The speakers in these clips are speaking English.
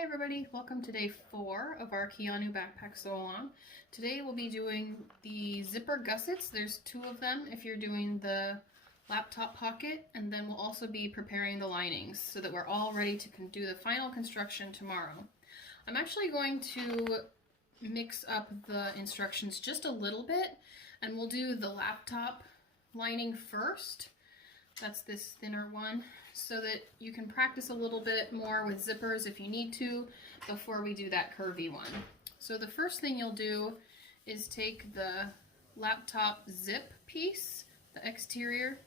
Hi everybody, welcome to day 4 of our Keanu backpack sew along. Today we'll be doing the zipper gussets. There's 2 of them if you're doing the laptop pocket, and then we'll also be preparing the linings so that we're all ready to do the final construction tomorrow. I'm actually going to mix up the instructions just a little bit, and we'll do the laptop lining first. That's this thinner one, so that you can practice a little bit more with zippers if you need to before we do that curvy one. So the first thing you'll do is take the laptop zip piece, the exterior,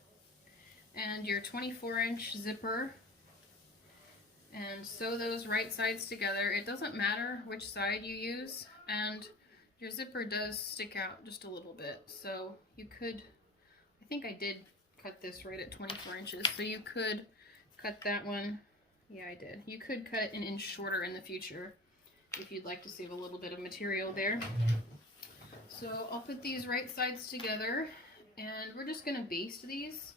and your 24-inch zipper, and sew those right sides together. It doesn't matter which side you use, and your zipper does stick out just a little bit, so you could, I think I did cut this right at 24 inches, so you could cut that one. Yeah, I did. You could cut an inch shorter in the future if you'd like to save a little bit of material there. So I'll put these right sides together, and we're just going to baste these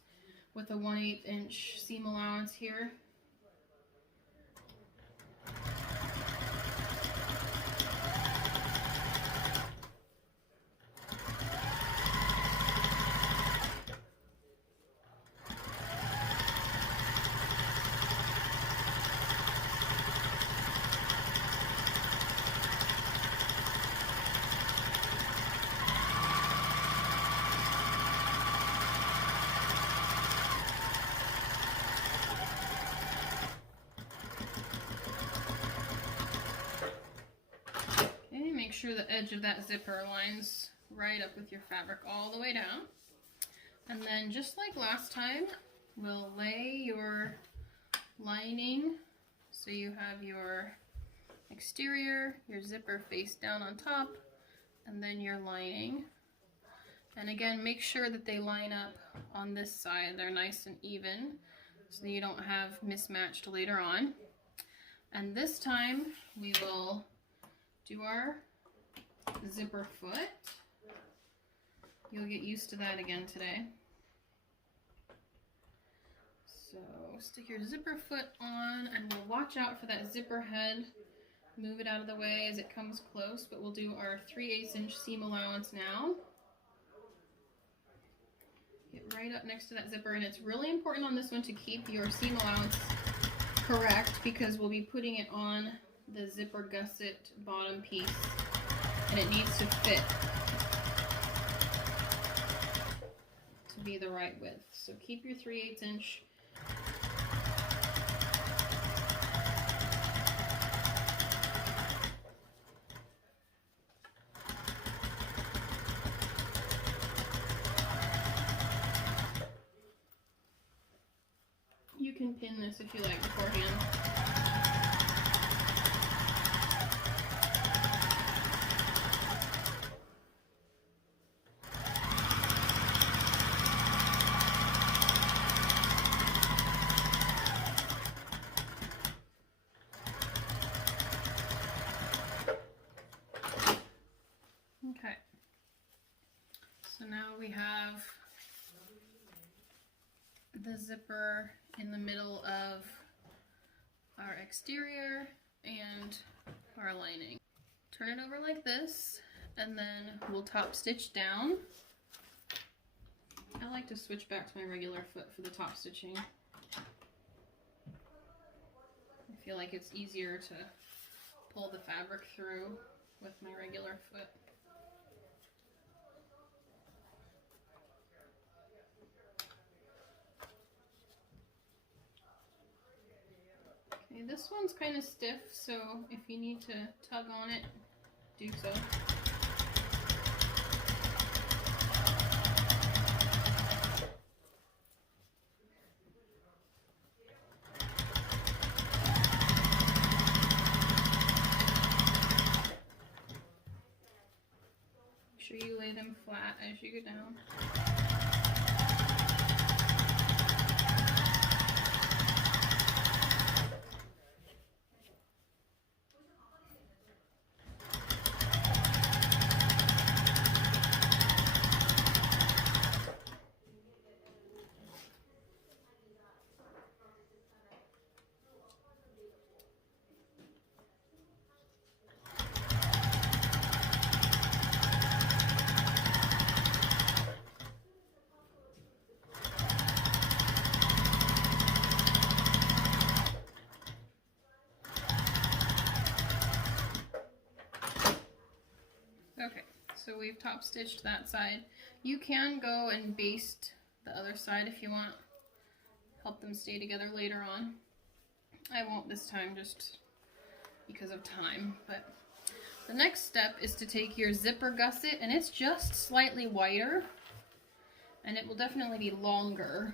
with a 1/8 inch seam allowance here. Make sure the edge of that zipper lines right up with your fabric all the way down. And then just like last time, we'll lay your lining so you have your exterior, your zipper face down on top, and then your lining. And again, make sure that they line up on this side. They're nice and even so that you don't have mismatched later on. And this time we will do our zipper foot. You'll get used to that again today. So stick your zipper foot on, and we'll watch out for that zipper head. Move it out of the way as it comes close, but we'll do our 3/8 inch seam allowance now. Get right up next to that zipper, and it's really important on this one to keep your seam allowance correct because we'll be putting it on the zipper gusset bottom piece, and it needs to fit to be the right width. So keep your 3/8 inch. You can pin this if you like beforehand. Okay, so now we have the zipper in the middle of our exterior and our lining. Turn it over like this, and then we'll top stitch down. I like to switch back to my regular foot for the top stitching. I feel like it's easier to pull the fabric through with my regular foot. Okay, this one's kind of stiff, so if you need to tug on it, do so. Make sure you lay them flat as you go down. So we've top stitched that side. You can go and baste the other side if you want. Help them stay together later on. I won't this time just because of time, but the next step is to take your zipper gusset, and it's just slightly wider, and it will definitely be longer.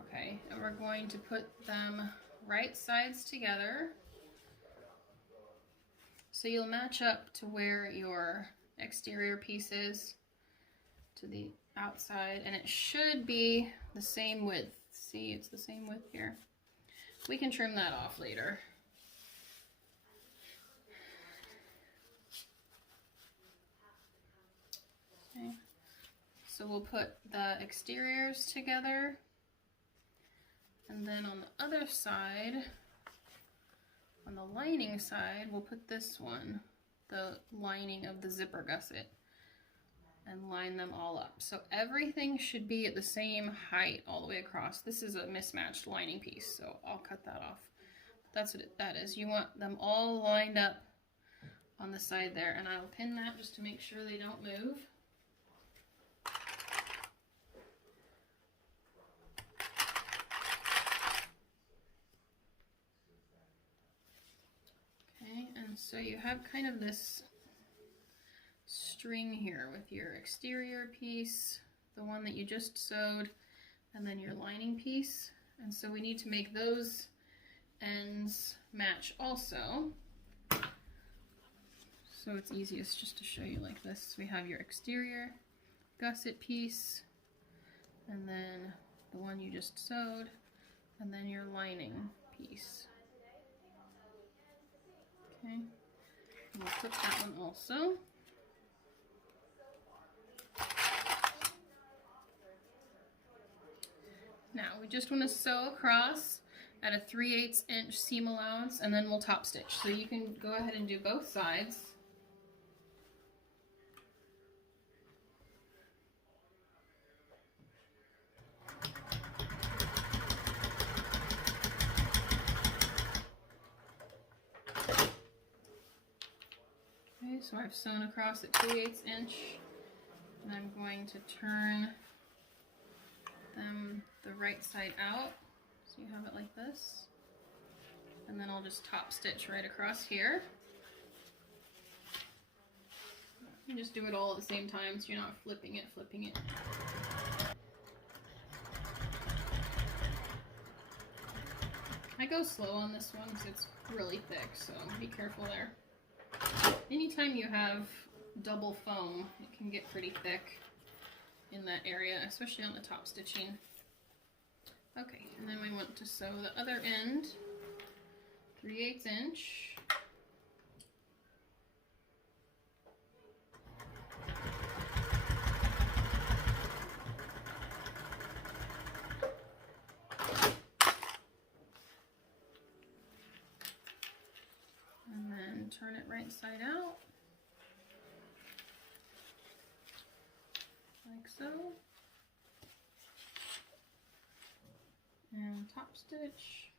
Okay, and we're going to put them right sides together. So you'll match up to where your exterior piece is to the outside, and it should be the same width. See, it's the same width here. We can trim that off later. Okay. So we'll put the exteriors together, and then on the other side, on the lining side, we'll put this one, the lining of the zipper gusset, and line them all up. So everything should be at the same height all the way across. This is a mismatched lining piece, so I'll cut that off. That's what that is. You want them all lined up on the side there, and I'll pin that just to make sure they don't move. Okay, and so you have kind of this string here with your exterior piece, the one that you just sewed, and then your lining piece. And so we need to make those ends match also. So it's easiest just to show you like this. We have your exterior gusset piece, and then the one you just sewed, and then your lining piece. Okay, and we'll put that one also. Now we just want to sew across at a 3/8 inch seam allowance, and then we'll top stitch. So you can go ahead and do both sides. Okay, so I've sewn across at 3/8 inch, and I'm going to turn them the right side out, so you have it like this, and then I'll just top stitch right across here. You just do it all at the same time so you're not flipping it. I go slow on this one because it's really thick, so be careful there. Anytime you have double foam, it can get pretty thick in that area, especially on the top stitching. Okay, and then we want to sew the other end, 3/8 inch. And then turn it right side out, like so. And top stitch.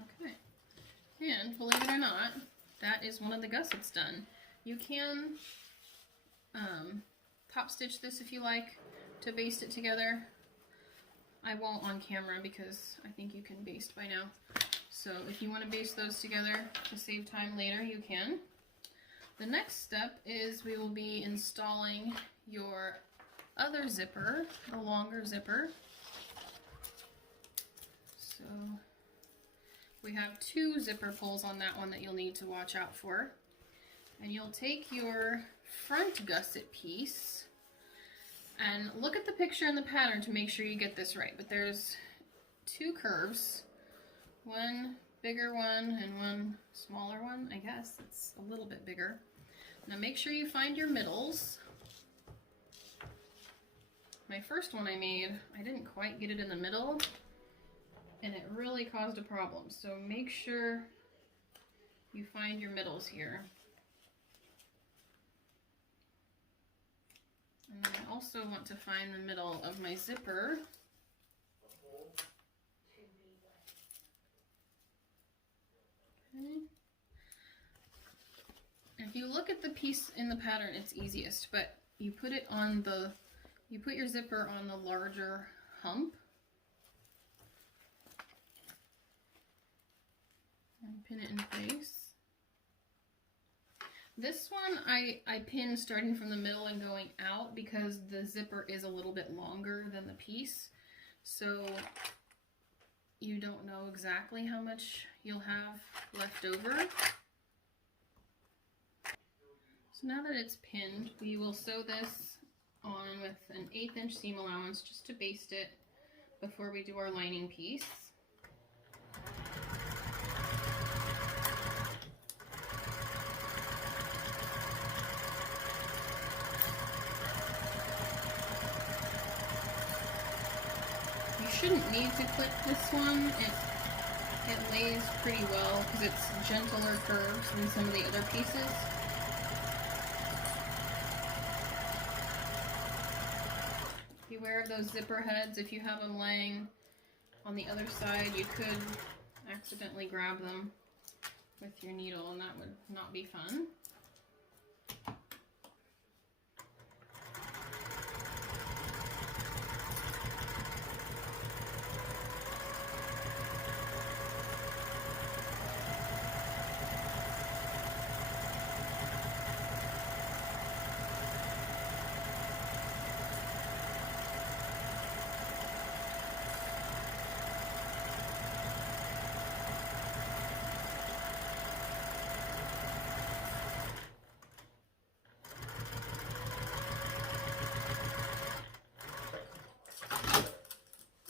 Okay, and believe it or not, that is one of the gussets done. You can top stitch this if you like to baste it together. I won't on camera because I think you can baste by now. So if you want to baste those together to save time later, you can. The next step is we will be installing your other zipper, the longer zipper. So we have 2 zipper pulls on that one that you'll need to watch out for. And you'll take your front gusset piece and look at the picture and the pattern to make sure you get this right. But there's 2 curves. One bigger one and one smaller one. I guess it's a little bit bigger. Now make sure you find your middles. My first one I made, I didn't quite get it in the middle, and it really caused a problem. So make sure you find your middles here. And then I also want to find the middle of my zipper. Okay. If you look at the piece in the pattern, it's easiest, but you put it on the, you put your zipper on the larger hump and pin it in place. This one I pin starting from the middle and going out because the zipper is a little bit longer than the piece, so you don't know exactly how much you'll have left over. So now that it's pinned, we will sew this on with an 1/8 inch seam allowance just to baste it before we do our lining piece. You shouldn't need to clip this one. It lays pretty well because it's gentler curves than some of the other pieces. Beware of those zipper heads. If you have them laying on the other side, you could accidentally grab them with your needle, and that would not be fun.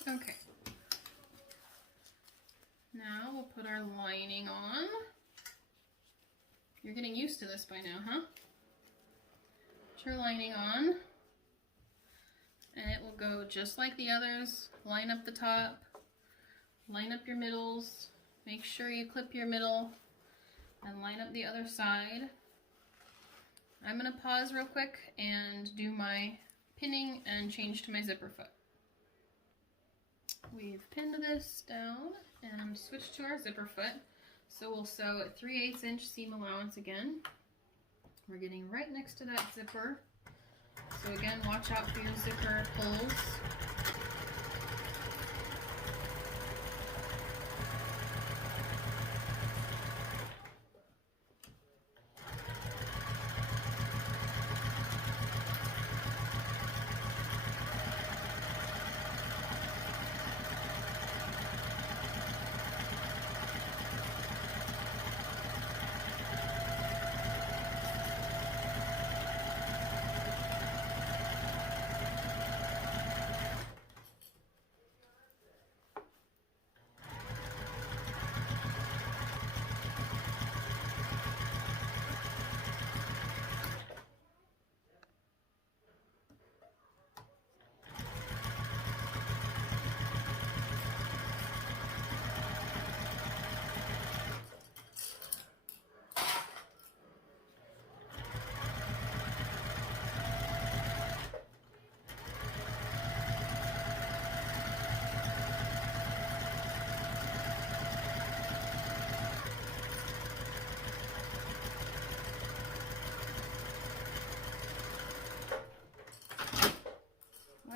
Okay. Now we'll put our lining on. You're getting used to this by now, huh? Put your lining on, and it will go just like the others. Line up the top, line up your middles, make sure you clip your middle, and line up the other side. I'm going to pause real quick and do my pinning and change to my zipper foot. We've pinned this down and switched to our zipper foot. So we'll sew at 3/8 inch seam allowance again. We're getting right next to that zipper. So again, watch out for your zipper pulls.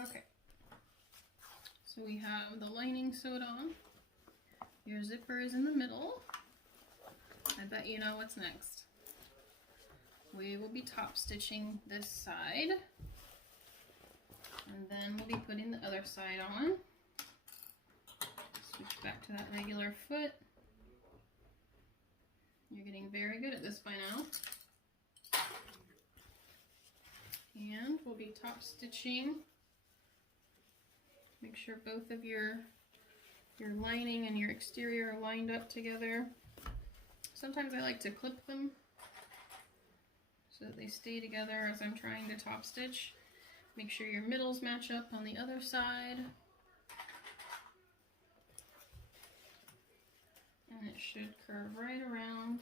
Okay, so we have the lining sewed on. Your zipper is in the middle. I bet you know what's next. We will be top stitching this side, and then we'll be putting the other side on. Switch back to that regular foot. You're getting very good at this by now. And we'll be top stitching. Make sure both of your lining and your exterior are lined up together. Sometimes I like to clip them so that they stay together as I'm trying to top stitch. Make sure your middles match up on the other side. And it should curve right around.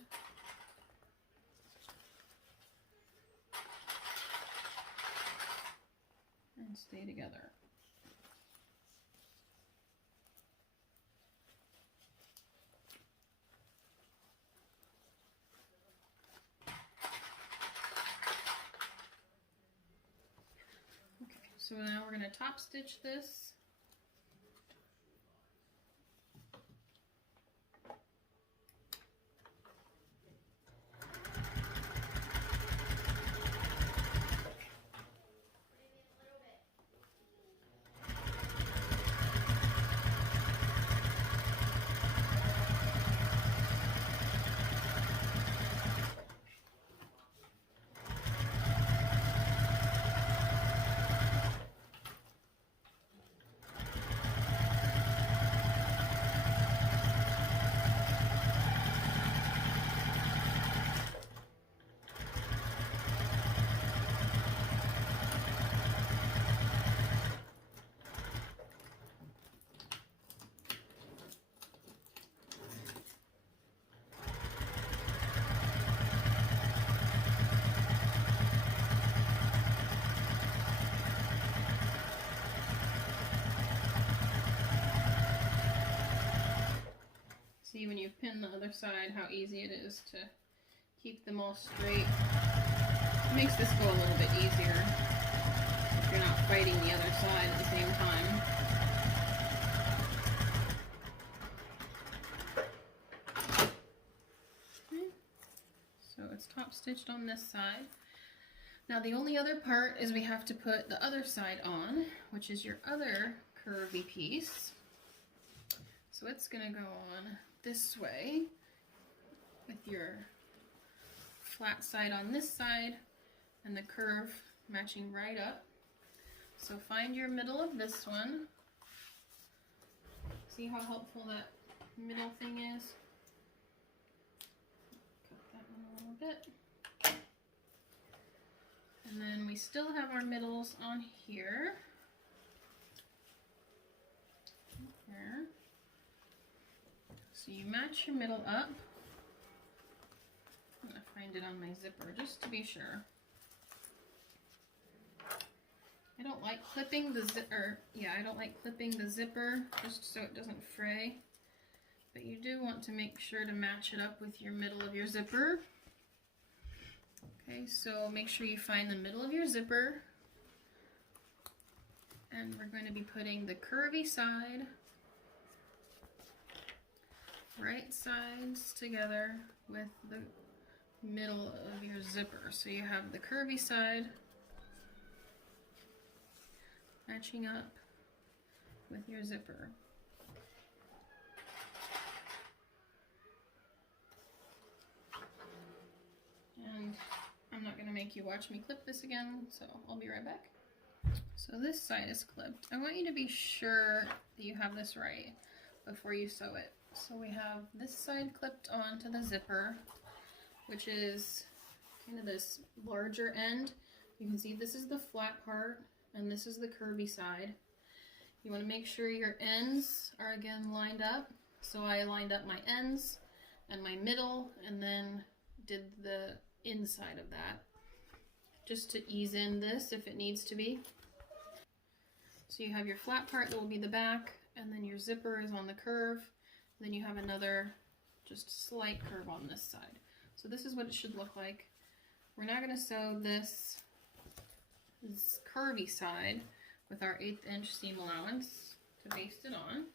And stay together. So now we're going to top stitch this. See when you pin the other side how easy it is to keep them all straight. It makes this go a little bit easier if you're not fighting the other side at the same time. Okay. So it's top stitched on this side. Now the only other part is we have to put the other side on, which is your other curvy piece. So it's going to go on this way with your flat side on this side and the curve matching right up. So find your middle of this one. See how helpful that middle thing is? Cut that one a little bit. And then we still have our middles on here. Here. So you match your middle up. I'm going to find it on my zipper just to be sure. I don't like clipping the zipper. Yeah, I don't like clipping the zipper just so it doesn't fray. But you do want to make sure to match it up with your middle of your zipper. Okay, so make sure you find the middle of your zipper. And we're going to be putting the curvy side right sides together with the middle of your zipper. So you have the curvy side matching up with your zipper. And I'm not going to make you watch me clip this again, so I'll be right back. So this side is clipped. I want you to be sure that you have this right before you sew it. So we have this side clipped onto the zipper, which is kind of this larger end. You can see this is the flat part and this is the curvy side. You want to make sure your ends are again lined up. So I lined up my ends and my middle and then did the inside of that just to ease in this if it needs to be. So you have your flat part that will be the back, and then your zipper is on the curve. Then you have another just slight curve on this side. So this is what it should look like. We're now going to sew this curvy side with our 1/8 inch seam allowance to baste it on.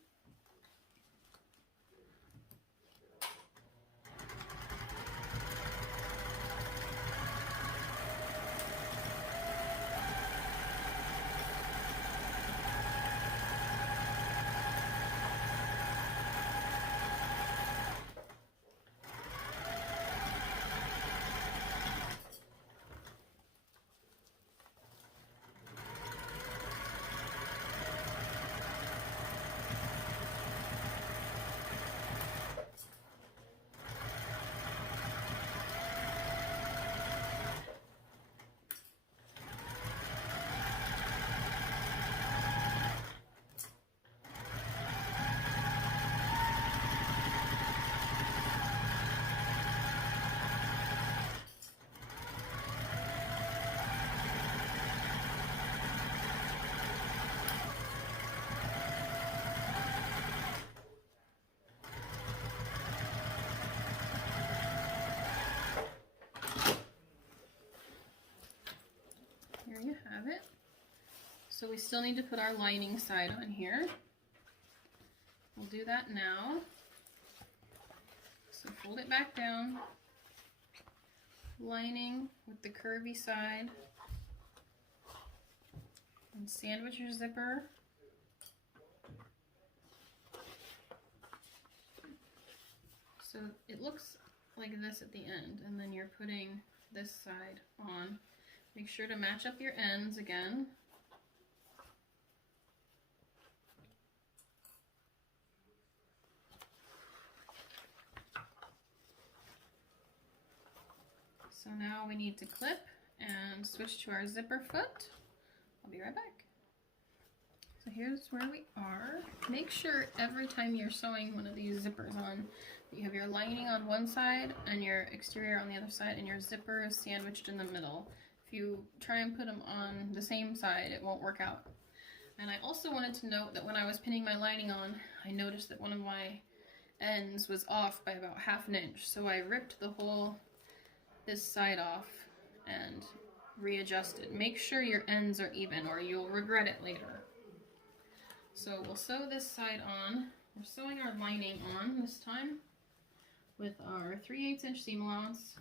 So we still need to put our lining side on here. We'll do that now. So fold it back down, lining with the curvy side, and sandwich your zipper. So it looks like this at the end, and then you're putting this side on. Make sure to match up your ends again. So now we need to clip and switch to our zipper foot. I'll be right back. So here's where we are. Make sure every time you're sewing one of these zippers on, you have your lining on one side and your exterior on the other side, and your zipper is sandwiched in the middle. If you try and put them on the same side, it won't work out. And I also wanted to note that when I was pinning my lining on, I noticed that one of my ends was off by about ½ an inch. So I ripped this side off and readjusted. Make sure your ends are even or you'll regret it later. So we'll sew this side on. We're sewing our lining on this time with our 3/8 inch seam allowance.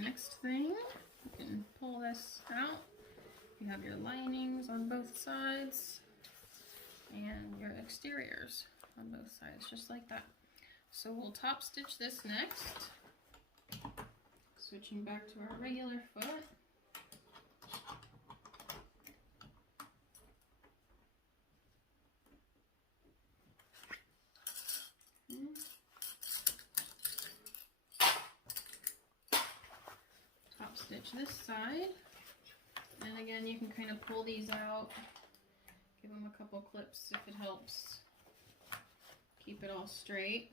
Next thing, you can pull this out. You have your linings on both sides and your exteriors on both sides, just like that. So we'll top stitch this next, switching back to our regular foot. Stitch this side, and again you can kind of pull these out, give them a couple clips if it helps keep it all straight.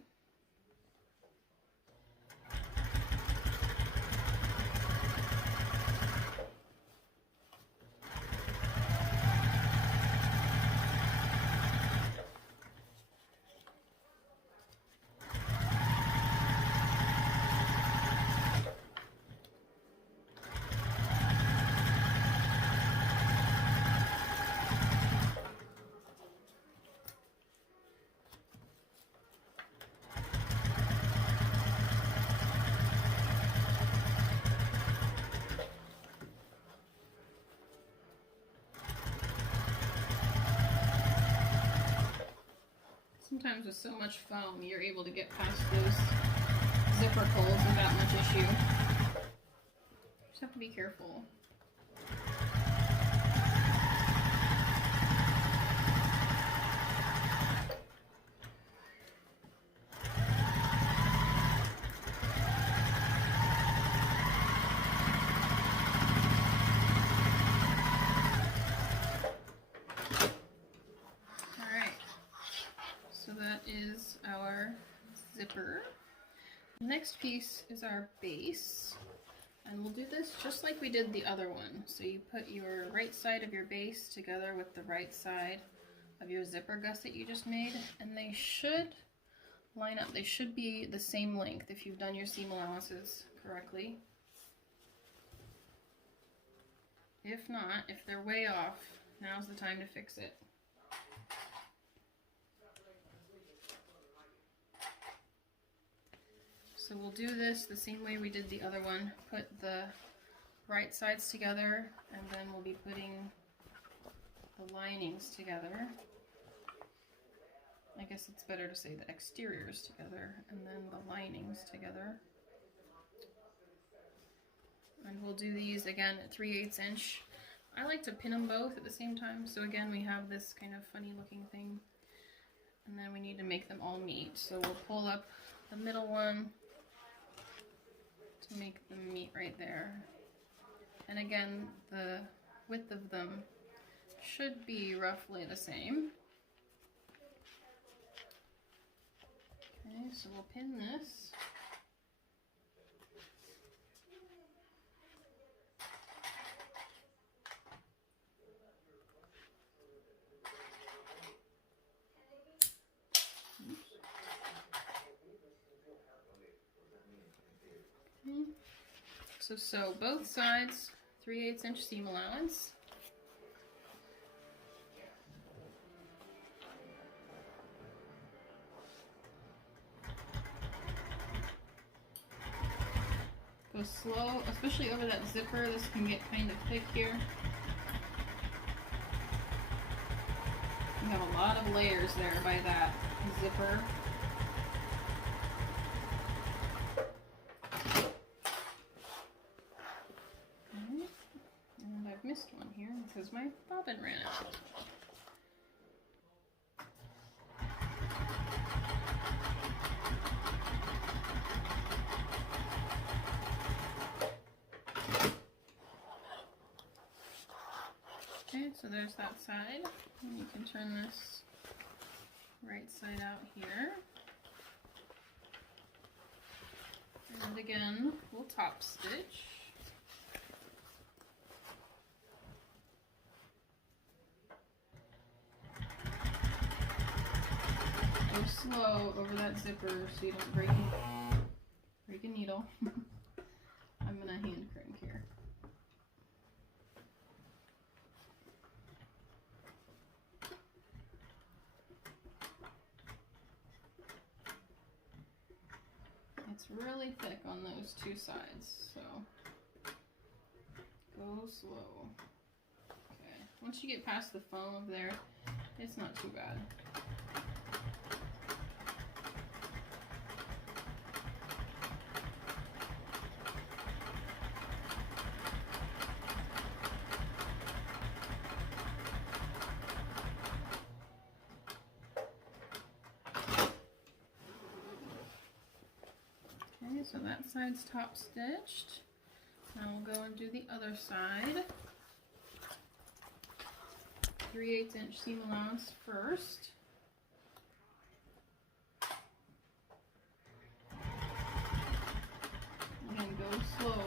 Sometimes with so much foam, you're able to get past those zipper pulls without much issue. Just have to be careful. Is our zipper. The next piece is our base. And we'll do this just like we did the other one. So you put your right side of your base together with the right side of your zipper gusset you just made, and they should line up. They should be the same length if you've done your seam allowances correctly. If not, if they're way off, now's the time to fix it. So we'll do this the same way we did the other one. Put the right sides together, and then we'll be putting the linings together. I guess it's better to say the exteriors together and then the linings together. And we'll do these again at 3/8 inch. I like to pin them both at the same time. So again, we have this kind of funny looking thing. And then we need to make them all meet. So we'll pull up the middle one to make them meet right there. And again, the width of them should be roughly the same. Okay, so we'll pin this. So sew both sides, 3/8 inch seam allowance. Go slow, especially over that zipper. This can get kind of thick here. You have a lot of layers there by that zipper. And I've missed one here because my bobbin ran out. Okay, so there's that side. And you can turn this right side out here. And again, we'll top stitch. Go slow over that zipper so you don't break a needle. I'm gonna hand crank here. It's really thick on those two sides, so go slow. Okay, once you get past the foam up there, it's not too bad. Okay, so that side's top stitched. Now we'll go and do the other side. 3/8 inch seam allowance first. Again, go slow.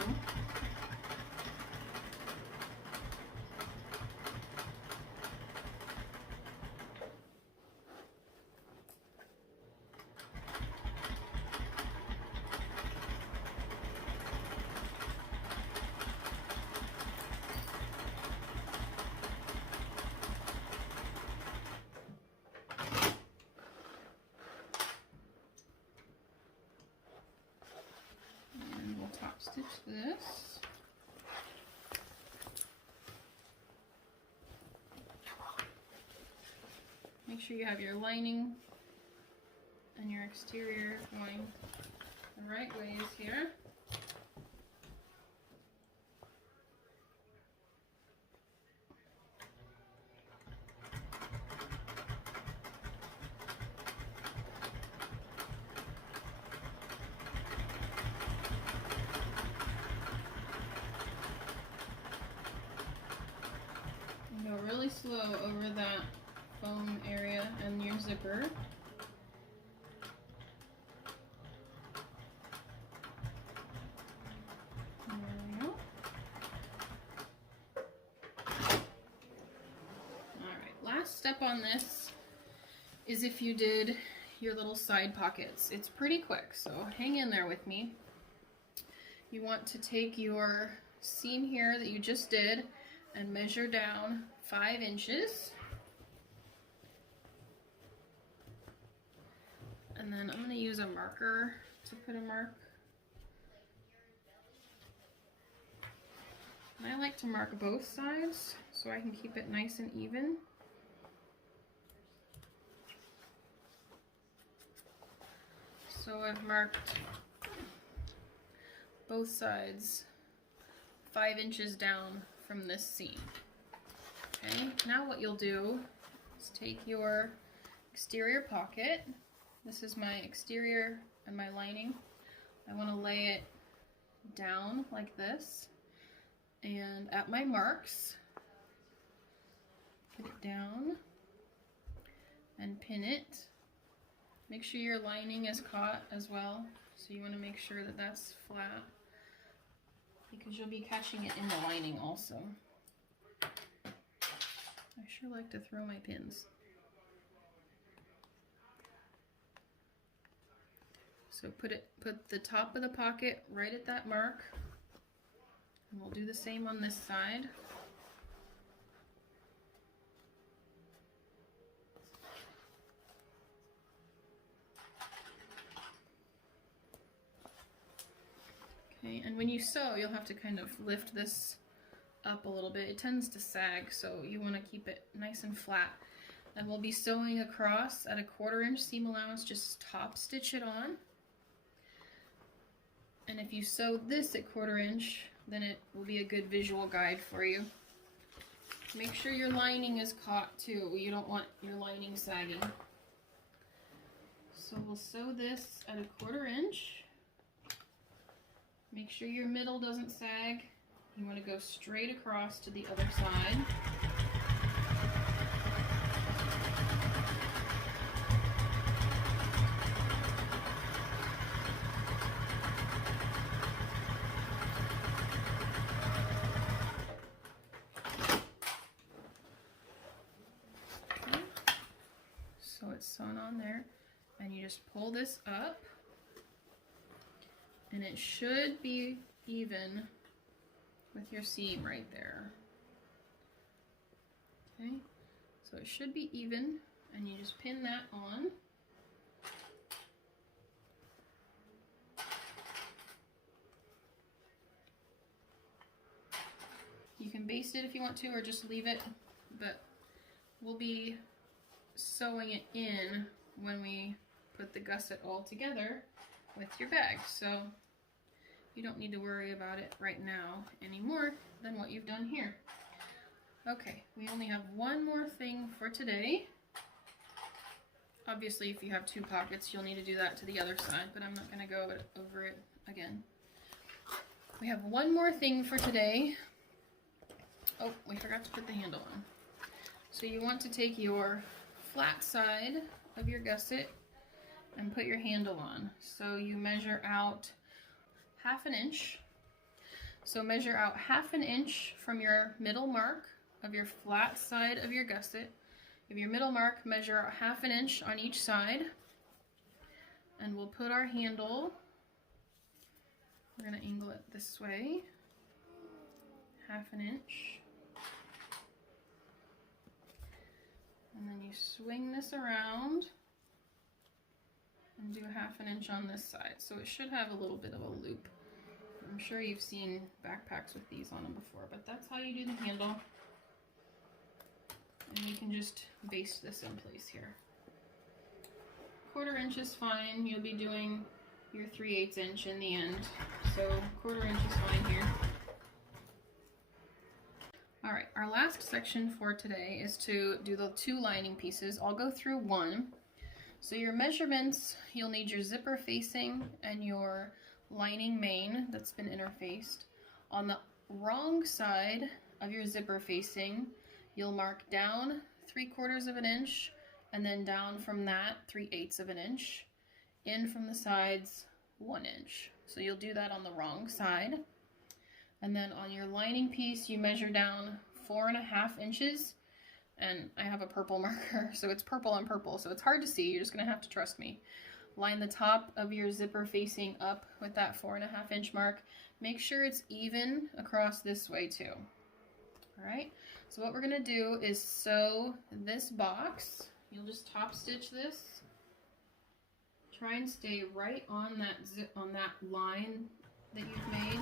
Top stitch this. Make sure you have your lining and your exterior going the right ways here. Go really slow over that foam area and your zipper. There we last step on this is if you did your little side pockets. It's pretty quick, so hang in there with me. You want to take your seam here that you just did and measure down 5 inches. And then I'm going to use a marker to put a mark. And I like to mark both sides so I can keep it nice and even. So I've marked both sides 5 inches down from this seam. Okay, now what you'll do is take your exterior pocket. This is my exterior and my lining. I want to lay it down like this, and at my marks, put it down and pin it. Make sure your lining is caught as well, so you want to make sure that that's flat, because you'll be catching it in the lining also. I sure like to throw my pins. So put the top of the pocket right at that mark, and we'll do the same on this side. Okay, and when you sew, you'll have to kind of lift this up a little bit. It tends to sag, so you want to keep it nice and flat. And we'll be sewing across at a 1/4 inch seam allowance, just top stitch it on. And if you sew this at 1/4 inch, then it will be a good visual guide for you. Make sure your lining is caught too. You don't want your lining sagging. So we'll sew this at a 1/4 inch. Make sure your middle doesn't sag. You want to go straight across to the other side. Okay. So it's sewn on there, and you just pull this up, and it should be even with your seam right there. Okay, so it should be even, and you just pin that on. You can baste it if you want to, or just leave it, but we'll be sewing it in when we put the gusset all together with your bag, so you don't need to worry about it right now any more than what you've done here. Okay, we only have one more thing for today. Obviously, if you have 2 pockets, you'll need to do that to the other side, but I'm not going to go over it again. We have one more thing for today. Oh, we forgot to put the handle on. So you want to take your flat side of your gusset and put your handle on. So you measure out 1/2 inch. So measure out 1/2 inch from your middle mark of your flat side of your gusset. If your middle mark, measure out 1/2 inch on each side. And we'll put our handle, we're going to angle it this way, 1/2 inch. And then you swing this around and do 1/2 inch on this side. So it should have a little bit of a loop. I'm sure you've seen backpacks with these on them before, but that's how you do the handle. And you can just baste this in place here. 1/4 inch is fine. You'll be doing your 3/8 inch in the end. So 1/4 inch is fine here. Alright, our last section for today is to do the 2 lining pieces. I'll go through one. So your measurements, you'll need your zipper facing and your lining main that's been interfaced. On the wrong side of your zipper facing, you'll mark down 3/4 inch, and then down from that 3/8 inch. In from the sides 1 inch. So you'll do that on the wrong side. And then on your lining piece, you measure down 4.5 inches And I have a purple marker, so it's purple on purple, so it's hard to see. You're just gonna have to trust me. Line the top of your zipper facing up with that 4.5 inch mark. Make sure it's even across this way too. All right, so what we're gonna do is sew this box. You'll just top stitch this. Try and stay right on that line that you've made.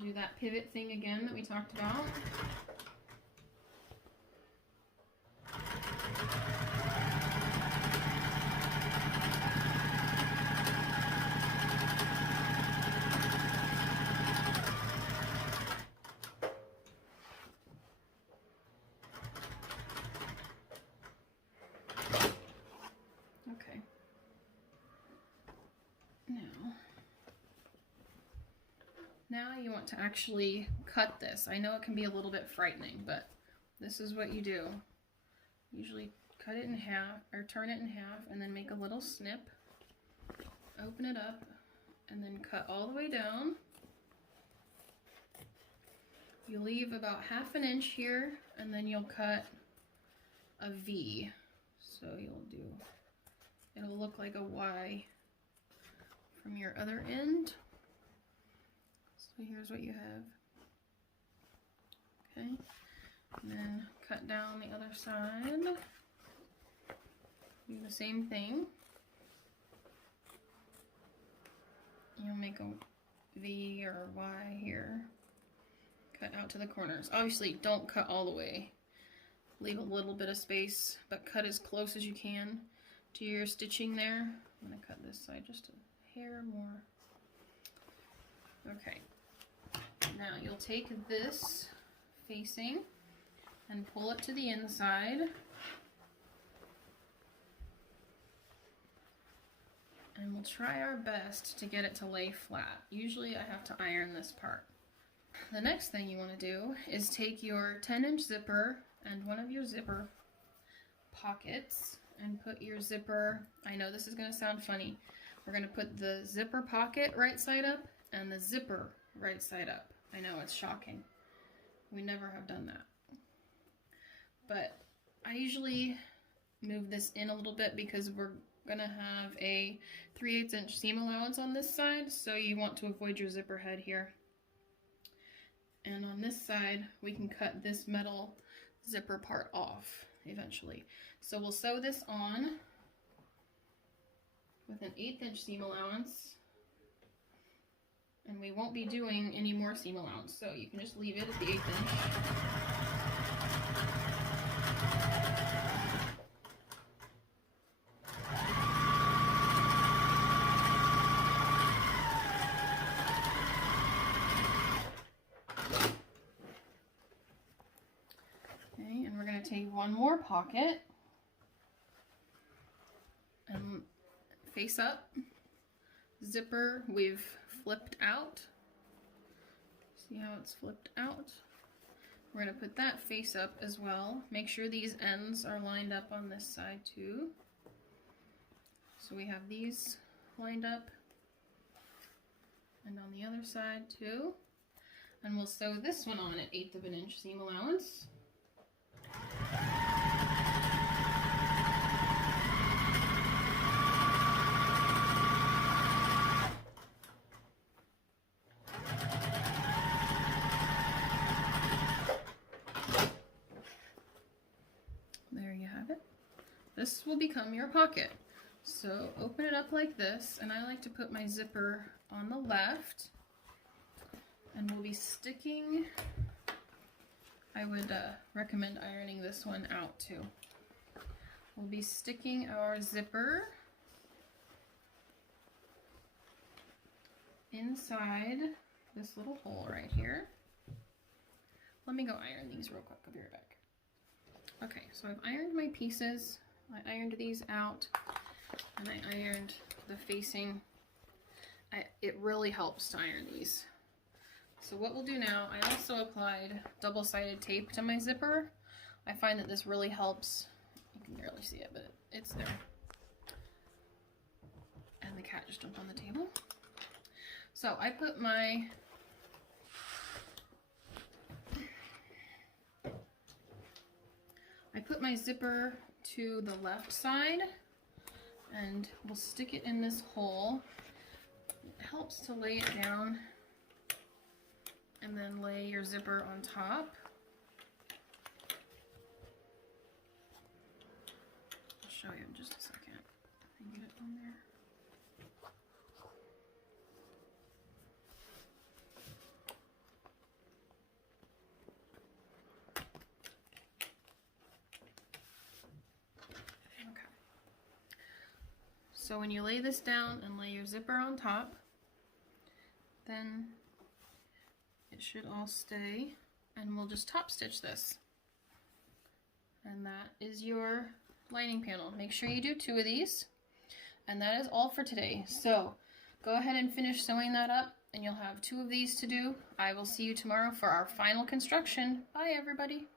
Do that pivot thing again that we talked about. Okay. Now you want to actually cut this. I know it can be a little bit frightening, but this is what you do. Usually cut it in half, or turn it in half, and then make a little snip. Open it up, and then cut all the way down. You leave about 1/2 inch here, and then you'll cut a V. So it'll look like a Y from your other end. So here's what you have. Okay, and then cut down the other side. Do the same thing. You'll make a V or Y here. Cut out to the corners. Obviously, don't cut all the way. Leave a little bit of space, but cut as close as you can to your stitching there. I'm going to cut this side just a hair more. Okay. Now you'll take this facing and pull it to the inside. And we'll try our best to get it to lay flat. Usually I have to iron this part. The next thing you want to do is take your 10-inch zipper and one of your zipper pockets and put your zipper, I know this is going to sound funny, we're going to put the zipper pocket right side up and the zipper right side up. I know, it's shocking. We never have done that. But I usually move this in a little bit because we're going to have a 3/8 inch seam allowance on this side, so you want to avoid your zipper head here. And on this side, we can cut this metal zipper part off eventually. So we'll sew this on with an 1/8 inch seam allowance. And we won't be doing any more seam allowance, so you can just leave it at the 1/8 inch. Okay, and we're going to take one more pocket and face up. Zipper we've flipped out. See how it's flipped out? We're going to put that face up as well. Make sure these ends are lined up on this side too. So we have these lined up and on the other side too. And we'll sew this one on at 1/8 inch seam allowance. There you have it. This will become your pocket. So open it up like this, and I like to put my zipper on the left, and we'll be sticking, I would recommend ironing this one out too. We'll be sticking our zipper inside this little hole right here. Let me go iron these real quick. I'll be right back. Okay, so I've ironed my pieces. I ironed these out, and I ironed the facing. It really helps to iron these. So what we'll do now, I also applied double-sided tape to my zipper. I find that this really helps. You can barely see it, but it's there. the cat just jumped on the table. So I put my zipper to the left side, and we'll stick it in this hole. It helps to lay it down and then lay your zipper on top. I'll show you in just a second. I can get it on there. So when you lay this down and lay your zipper on top, then it should all stay, and we'll just top stitch this. And that is your lining panel. Make sure you do 2 of these, and that is all for today. So go ahead and finish sewing that up, and you'll have 2 of these to do. I will see you tomorrow for our final construction. Bye everybody.